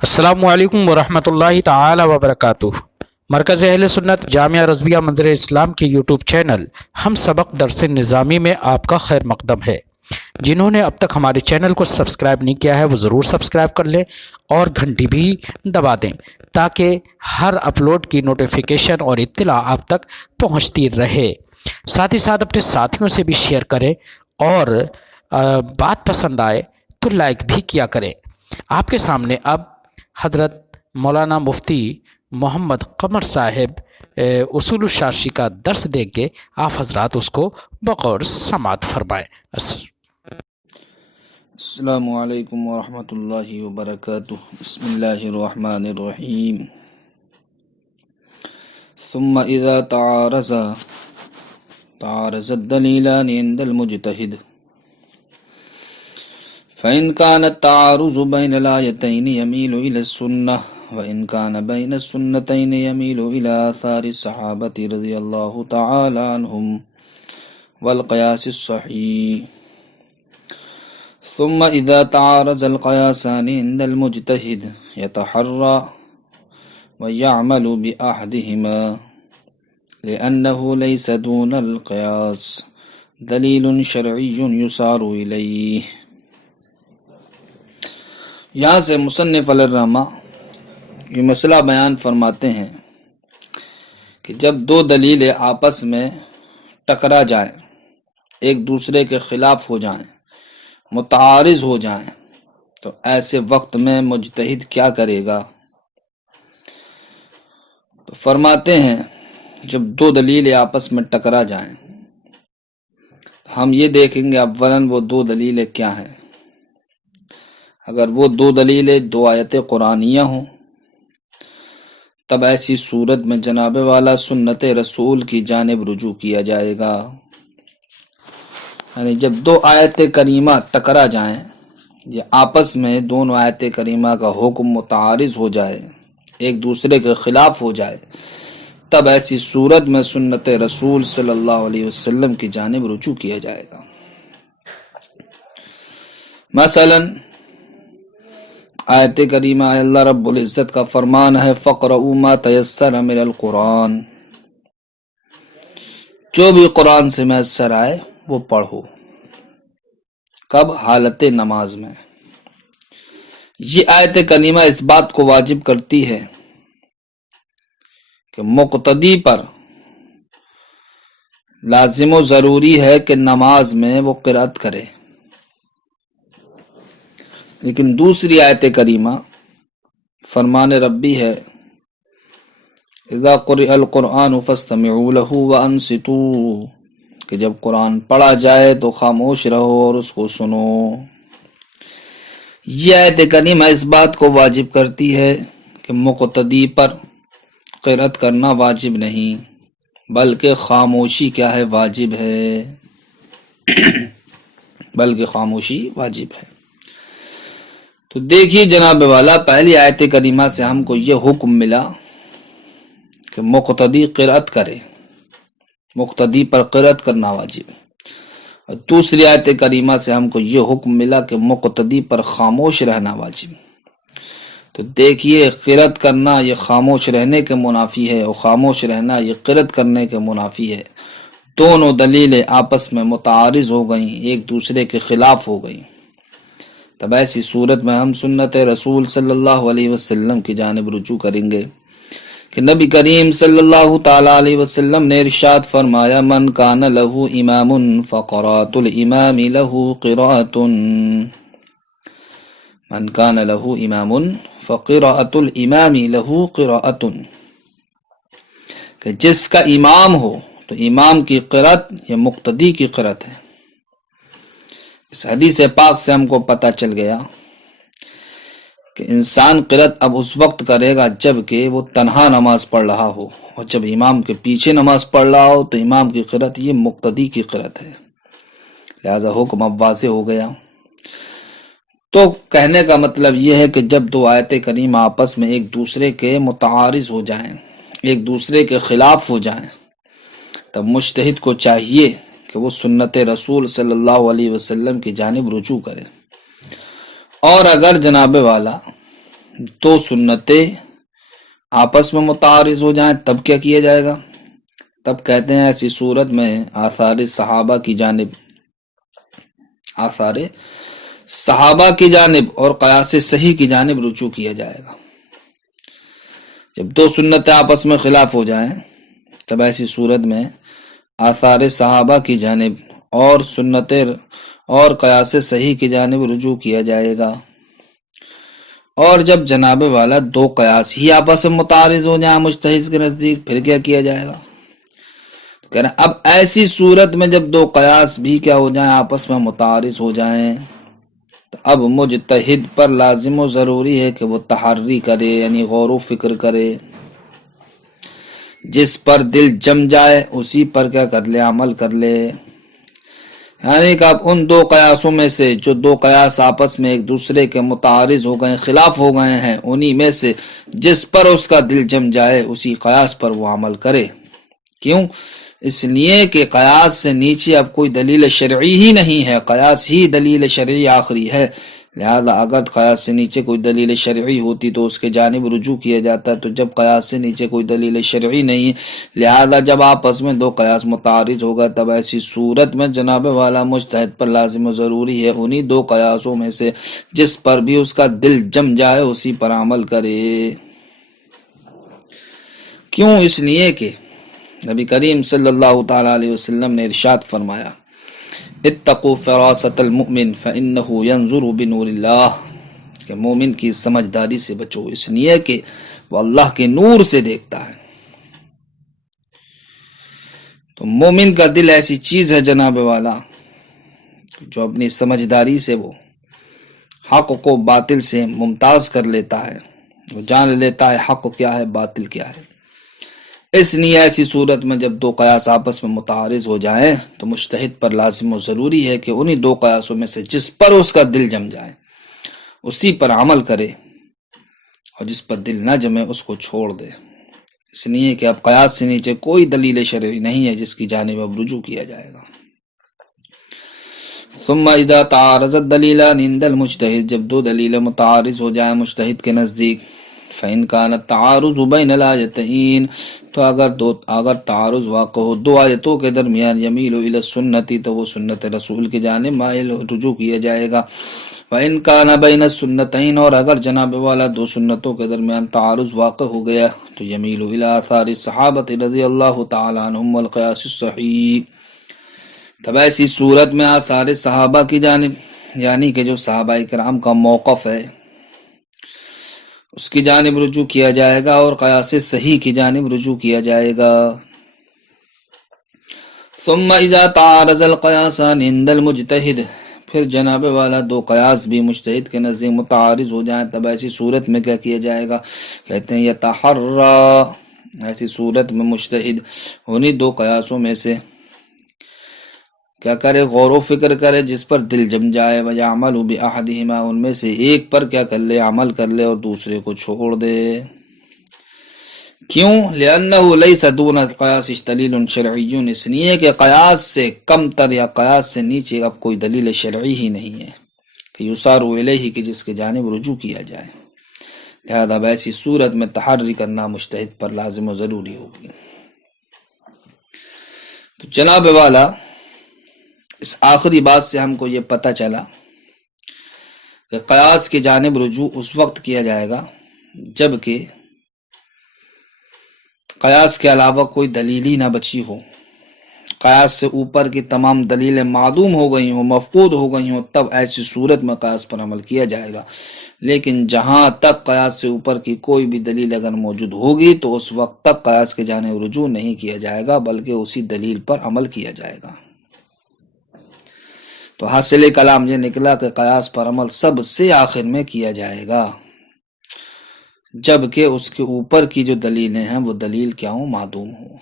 السلام علیکم ورحمۃ اللہ تعالی وبرکاتہ۔ مرکز اہل سنت جامعہ رضویہ منظر اسلام کے یوٹیوب چینل ہم سبق درس نظامی میں آپ کا خیر مقدم ہے۔ جنہوں نے اب تک ہمارے چینل کو سبسکرائب نہیں کیا ہے وہ ضرور سبسکرائب کر لیں اور گھنٹی بھی دبا دیں تاکہ ہر اپلوڈ کی نوٹیفیکیشن اور اطلاع آپ تک پہنچتی رہے۔ ساتھ ہی ساتھ اپنے ساتھیوں سے بھی شیئر کریں اور بات پسند آئے تو لائک بھی کیا کریں۔ آپ کے سامنے اب حضرت مولانا مفتی محمد قمر صاحب اصول الشاشی کا درس دیں گے، آپ حضرات اس کو بغور سماعت فرمائیں۔ السلام علیکم ورحمۃ اللہ وبرکاتہ۔ بسم اللہ الرحمن الرحیم۔ ثم اذا تعارض الدلیلان عند المجتہد فإن كان التعارض بين الآيتين يميل إلى السنة وإن كان بين السنتين يميل إلى آثار الصحابة رضي الله تعالى عنهم والقياس الصحيح. ثم إذا تعارض القياسان عند المجتهد يتحرى ويعمل بأحدهما لأنه ليس دون القياس دليل شرعي يسار إليه. یہاں سے مصنف علیہ الرحمہ یہ مسئلہ بیان فرماتے ہیں کہ جب دو دلیلیں آپس میں ٹکرا جائیں، ایک دوسرے کے خلاف ہو جائیں، متعارض ہو جائیں، تو ایسے وقت میں مجتہد کیا کرے گا؟ تو فرماتے ہیں جب دو دلیلیں آپس میں ٹکرا جائیں ہم یہ دیکھیں گے اولاً وہ دو دلیلیں کیا ہیں۔ اگر وہ دو دلیلیں دو آیتیں قرآنیہ ہوں تب ایسی صورت میں جناب والا سنت رسول کی جانب رجوع کیا جائے گا۔ یعنی جب دو آیت کریمہ ٹکرا جائیں یا آپس میں دونوں آیت کریمہ کا حکم متعارض ہو جائے، ایک دوسرے کے خلاف ہو جائے، تب ایسی صورت میں سنت رسول صلی اللہ علیہ وسلم کی جانب رجوع کیا جائے گا۔ مثلاً آیت کریمہ اللہ رب العزت کا فرمان ہے فَقْرَؤُوا مَا تَيَسَّرَ مِنَ الْقُرْآنِ، جو بھی قرآن سے میسر آئے وہ پڑھو۔ کب؟ حالت نماز میں۔ یہ آیت کریمہ اس بات کو واجب کرتی ہے کہ مقتدی پر لازم و ضروری ہے کہ نماز میں وہ قرأت کرے، لیکن دوسری آیت کریمہ فرمان ربی ہے اذا قرئ القرآن فاستمعوا له وانصتوا، کہ جب قرآن پڑھا جائے تو خاموش رہو اور اس کو سنو۔ یہ آیت کریمہ اس بات کو واجب کرتی ہے کہ مقتدی پر قرأت کرنا واجب نہیں بلکہ خاموشی کیا ہے؟ واجب ہے، بلکہ خاموشی واجب ہے۔ تو دیکھیے جناب والا، پہلی آیت کریمہ سے ہم کو یہ حکم ملا کہ مقتدی قرأت کرے، مقتدی پر قرأت کرنا واجب ہے، اور دوسری آیت کریمہ سے ہم کو یہ حکم ملا کہ مقتدی پر خاموش رہنا واجب ہے۔ تو دیکھیے قرأت کرنا یہ خاموش رہنے کے منافی ہے اور خاموش رہنا یہ قرأت کرنے کے منافی ہے۔ دونوں دلیلیں آپس میں متعارض ہو گئیں، ایک دوسرے کے خلاف ہو گئیں، تب ایسی صورت میں ہم سنت رسول صلی اللہ علیہ وسلم کی جانب رجوع کریں گے کہ نبی کریم صلی اللہ تعالی علیہ وسلم نے ارشاد فرمایا من کان لہ امام فقراۃ الامام لہ قراۃ، من کان لہ امام فقراۃ الامام لہ قراۃ، کہ جس کا امام ہو تو امام کی قرأت یہ مقتدی کی قرأت ہے۔ اس حدیث پاک سے ہم کو پتہ چل گیا کہ انسان قرأت اب اس وقت کرے گا جب کہ وہ تنہا نماز پڑھ رہا ہو، اور جب امام کے پیچھے نماز پڑھ رہا ہو تو امام کی قرأت یہ مقتدی کی قرأت ہے، لہذا حکم اب واضح ہو گیا۔ تو کہنے کا مطلب یہ ہے کہ جب دو آیت کریمہ آپس میں ایک دوسرے کے متعارض ہو جائیں، ایک دوسرے کے خلاف ہو جائیں، تب مجتہد کو چاہیے کہ وہ سنت رسول صلی اللہ علیہ وسلم کی جانب رجوع کرے۔ اور اگر جناب والا دو سنتیں آپس میں متعارض ہو جائیں تب کیا کیا جائے گا؟ تب کہتے ہیں ایسی صورت میں آثار صحابہ کی جانب اور قیاس صحیح کی جانب رجوع کیا جائے گا۔ جب دو سنتیں آپس میں خلاف ہو جائیں تب ایسی صورت میں آثار صحابہ کی جانب اور سنتیں اور قیاس صحیح کی جانب رجوع کیا جائے گا۔ اور جب جناب والا دو قیاس ہی آپس میں متعارض ہو جائیں مجتہد کے نزدیک پھر کیا کیا جائے گا؟ کہہ رہے اب ایسی صورت میں جب دو قیاس بھی کیا ہو جائیں آپس میں متعارض ہو جائیں تو اب مجتہد پر لازم و ضروری ہے کہ وہ تحری کرے، یعنی غور و فکر کرے، جس پر دل جم جائے اسی پر کیا کر لے، عمل کر لے۔ یعنی کہ اب ان دو قیاسوں میں سے جو دو قیاس آپس میں ایک دوسرے کے متعارض ہو گئے، خلاف ہو گئے ہیں، انہی میں سے جس پر اس کا دل جم جائے اسی قیاس پر وہ عمل کرے۔ کیوں؟ اس لیے کہ قیاس سے نیچے اب کوئی دلیل شرعی ہی نہیں ہے، قیاس ہی دلیل شرعی آخری ہے، لہذا اگر قیاس سے نیچے کوئی دلیل شرعی ہوتی تو اس کے جانب رجوع کیا جاتا، تو جب قیاس سے نیچے کوئی دلیل شرعی نہیں، لہذا جب آپس میں دو قیاس متعارض ہوگا تب ایسی صورت میں جناب والا مجتہد پر لازم و ضروری ہے انہی دو قیاسوں میں سے جس پر بھی اس کا دل جم جائے اسی پر عمل کرے۔ کیوں؟ اس لیے کہ نبی کریم صلی اللہ تعالی علیہ وسلم نے ارشاد فرمایا اتقوا فراست المؤمن فإنه ينظر بنور اللہ، کہ مومن کی سمجھداری سے بچو، اس لیے کہ وہ اللہ کے نور سے دیکھتا ہے۔ تو مومن کا دل ایسی چیز ہے جناب والا جو اپنی سمجھداری سے وہ حق کو باطل سے ممتاز کر لیتا ہے، وہ جان لیتا ہے حق کیا ہے باطل کیا ہے۔ اس لیے ایسی صورت میں جب دو قیاس آپس میں متعارض ہو جائیں تو مجتہد پر لازم و ضروری ہے کہ انہی دو قیاسوں میں سے جس پر اس کا دل جم جائے اسی پر عمل کرے، اور جس پر دل نہ جمے اس کو چھوڑ دے۔ اس لیے کہ اب قیاس سے نیچے کوئی دلیل شرعی نہیں ہے جس کی جانب اب رجوع کیا جائے گا۔ ثم اذا تعارضت دلیلان عند المجتہد، جب دو دلیلیں متعارض ہو جائیں مجتہد کے نزدیک، فإن كان التعارض بين الآيتين، تو اگر تعارض واقع ہو دو آیتوں کے درمیان، یمیل الی السنت، تو وہ سنت رسول کی جانب مائل رجوع کیا جائے گا۔ وإن كان بين السنتين، اور اگر جناب والا دو سنتوں کے درمیان تعارض واقع ہو گیا تو یمیل الی آثار الصحابۃ رضی اللہ تعالی عنہم والقیاس الصحیح، تب ایسی صورت میں آثار صحابہ کی جانب، یعنی کہ جو صحابہ کرام کا موقف ہے اس کی جانب رجوع کیا جائے گا اور قیاس صحیح کی جانب رجوع کیا جائے گا۔ ثم اذا تعارض القیاسان عند المجتہد، پھر جناب والا دو قیاس بھی مجتہد کے نزدیک متعارض ہو جائیں تب ایسی صورت میں کیا کیا جائے گا؟ کہتے ہیں یتحرا، ایسی صورت میں مجتہد انہی دو قیاسوں میں سے کیا کرے؟ غور و فکر کرے جس پر دل جم جائے، وَيَعْمَلُ بِأَحَدِهِمَا، ان میں سے ایک پر کیا کر لے؟ عمل کر لے، اور دوسرے کو چھوڑ دے۔ کیوں؟ لِأَنَّهُ لَيْسَ دُونَ الْقِيَاسِ دَلِيلٌ شَرْعِيٌّ، اس لیے کہ قیاس سے کم تر یا قیاس سے نیچے اب کوئی دلیل شرعی ہی نہیں ہے کہ یُصَارُ إِلَيْهِ، کہ جس کے جانب رجوع کیا جائے، لہذا اب ایسی صورت میں تحری کرنا مجتہد پر لازم و ضروری ہوگی۔ تو جناب والا اس آخری بات سے ہم کو یہ پتہ چلا کہ قیاس کی جانب رجوع اس وقت کیا جائے گا جبکہ قیاس کے علاوہ کوئی دلیل ہی نہ بچی ہو، قیاس سے اوپر کی تمام دلیلیں معدوم ہو گئی ہوں، مفقود ہو گئی ہوں، تب ایسی صورت میں قیاس پر عمل کیا جائے گا۔ لیکن جہاں تک قیاس سے اوپر کی کوئی بھی دلیل اگر موجود ہوگی تو اس وقت تک قیاس کے جانب رجوع نہیں کیا جائے گا بلکہ اسی دلیل پر عمل کیا جائے گا۔ تو حاصل کلام یہ نکلا کہ قیاس پر عمل سب سے آخر میں کیا جائے گا جبکہ اس کے اوپر کی جو دلیلیں ہیں وہ دلیل کیا ہوں؟ معدوم ہوں۔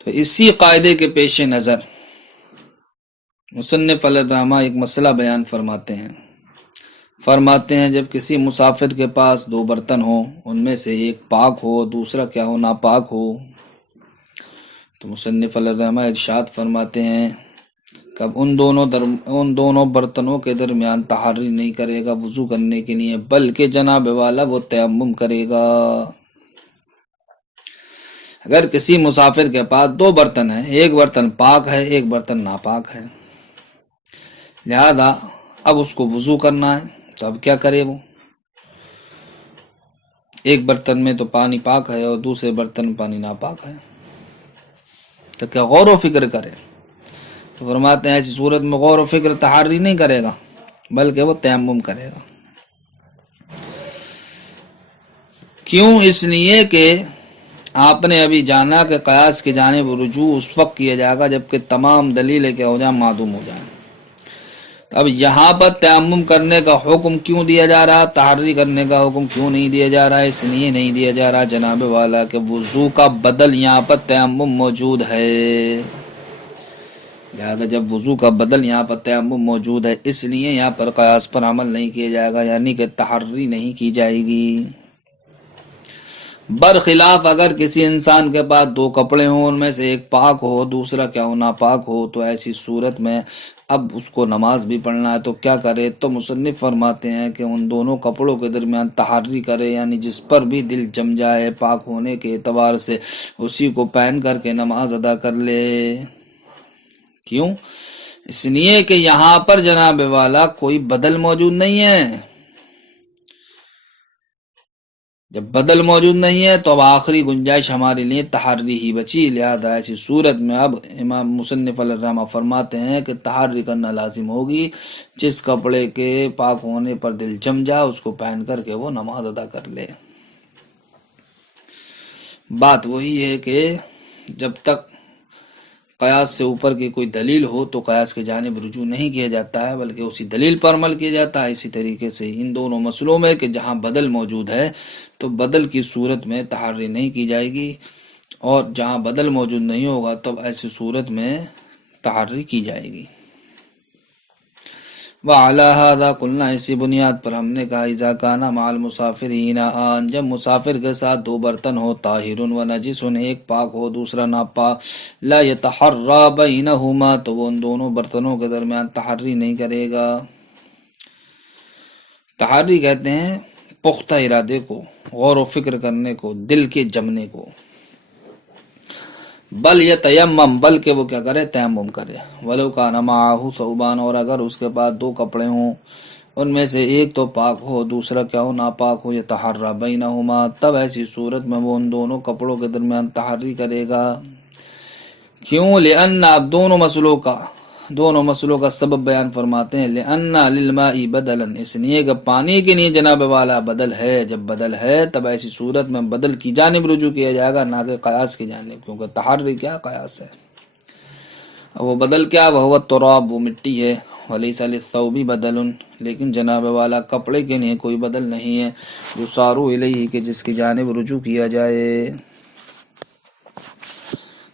تو اسی قاعدے کے پیش نظر مصنف علیہ الرحمہ ایک مسئلہ بیان فرماتے ہیں جب کسی مسافر کے پاس دو برتن ہوں، ان میں سے ایک پاک ہو دوسرا کیا ہو؟ ناپاک ہو، تو مصنف علیہ الرحمہ ارشاد فرماتے ہیں کہ اب ان دونوں برتنوں کے درمیان تحری نہیں کرے گا وضو کرنے کے لیے، بلکہ جناب والا وہ تیمم کرے گا۔ اگر کسی مسافر کے پاس دو برتن ہیں، ایک برتن پاک ہے ایک برتن ناپاک ہے، لہذا اب اس کو وضو کرنا ہے، تو اب کیا کرے وہ؟ ایک برتن میں تو پانی پاک ہے اور دوسرے برتن میں پانی ناپاک ہے، تو کیا غور و فکر کرے؟ تو فرماتے ہیں ایسی صورت میں غور و فکر تحری نہیں کرے گا بلکہ وہ تیمم کرے گا۔ کیوں؟ اس لیے کہ آپ نے ابھی جانا کہ قیاس کی جانب رجوع اس وقت کیا جائے گا جبکہ تمام دلیلیں کیا ہو جائیں، معدوم ہو جائیں۔ اب یہاں پر تیمم کرنے کا حکم کیوں دیا جا رہا، تحری کرنے کا حکم کیوں نہیں دیا جا رہا؟ اس لیے نہیں دیا جا رہا جناب والا کہ وضو کا بدل یہاں پر تیمم موجود ہے، لہذا جب وضو کا بدل یہاں پر تیمم موجود ہے اس لیے یہاں پر قیاس پر عمل نہیں کیا جائے گا، یعنی کہ تحری نہیں کی جائے گی۔ برخلاف اگر کسی انسان کے پاس دو کپڑے ہوں، ان میں سے ایک پاک ہو دوسرا کیا ہو ناپاک ہو، تو ایسی صورت میں اب اس کو نماز بھی پڑھنا ہے تو کیا کرے؟ تو مصنف فرماتے ہیں کہ ان دونوں کپڑوں کے درمیان تحری کرے، یعنی جس پر بھی دل جم جائے پاک ہونے کے اعتبار سے اسی کو پہن کر کے نماز ادا کر لے۔ کیوں؟ اس لیے کہ یہاں پر جناب والا کوئی بدل موجود نہیں ہے، جب بدل موجود نہیں ہے تو اب آخری گنجائش ہمارے لیے تحری ہی بچی، لہذا ایسی صورت میں اب امام مصنف علیہ الرحمہ فرماتے ہیں کہ تحری کرنا لازم ہوگی، جس کپڑے کے پاک ہونے پر دل جم جائے اس کو پہن کر کے وہ نماز ادا کر لے۔ بات وہی ہے کہ جب تک قیاس سے اوپر کی کوئی دلیل ہو تو قیاس کی جانب رجوع نہیں کیا جاتا ہے بلکہ اسی دلیل پر عمل کیا جاتا ہے۔ اسی طریقے سے ان دونوں مسئلوں میں کہ جہاں بدل موجود ہے تو بدل کی صورت میں تحری نہیں کی جائے گی، اور جہاں بدل موجود نہیں ہوگا تب ایسی صورت میں تحری کی جائے گی۔ وَعَلَى هَذَا قُلْنَا، اسی بنیاد پر ہم نے کہا اذا كَانَ مَعَ الْمُسَافِرِينَ آن، جب مسافر کے ساتھ دو برتن ہو، طاہر و نجس، ایک پاک ہو دوسرا ناپاک، لا يتحرى بینہما، تو وہ ان دونوں برتنوں کے درمیان تحری نہیں کرے گا۔ تحری کہتے ہیں پختہ ارادے کو، غور و فکر کرنے کو، دل کے جمنے کو۔ بل یتیمم، بلکہ وہ کیا کرے؟ تیمم کرے۔ ولو کان معہ ثوبان، اور اگر اس کے پاس دو کپڑے ہوں ان میں سے ایک تو پاک ہو دوسرا کیا ہو ناپاک ہو، یتحری بینہما، تب ایسی صورت میں وہ ان دونوں کپڑوں کے درمیان تحری کرے گا۔ کیوں؟ لأن، اب دونوں مسئلوں کا سبب بیان فرماتے ہیں۔ لأن للماء بدلا، اس لیے کہ پانی کے لیے جناب والا بدل ہے، جب بدل ہے تب ایسی صورت میں بدل کی جانب رجوع کیا جائے گا نہ کہ قیاس کی جانب، کیونکہ تحری کیا قیاس ہے۔ وہ بدل کیا؟ وہ التراب، وہ مٹی ہے۔ ولیس للثوب بدل، لیکن جناب والا کپڑے کے لیے کوئی بدل نہیں ہے، یصار الیہ، کہ جس کی جانب رجوع کیا جائے۔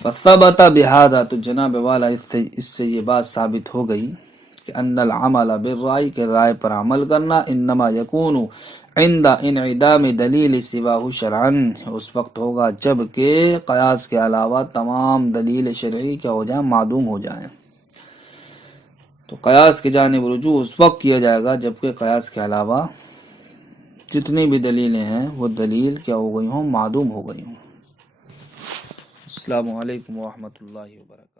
فثبت بہذا، تو جناب والا اس سے یہ بات ثابت ہو گئی کہ ان العمل بالرأی، کہ رائے پر عمل کرنا، انما یکون عند انعدام دلیل سواہ شرعا، اس وقت ہوگا جب کہ قیاس کے علاوہ تمام دلیل شرعی کیا ہو جائیں؟ معدوم ہو جائیں۔ تو قیاس کی جانب رجوع اس وقت کیا جائے گا جبکہ قیاس کے علاوہ جتنی بھی دلیلیں ہیں وہ دلیل کیا ہو گئی ہوں؟ معدوم ہو گئی ہوں۔ السلام علیکم ورحمۃ اللہ وبرکاتہ۔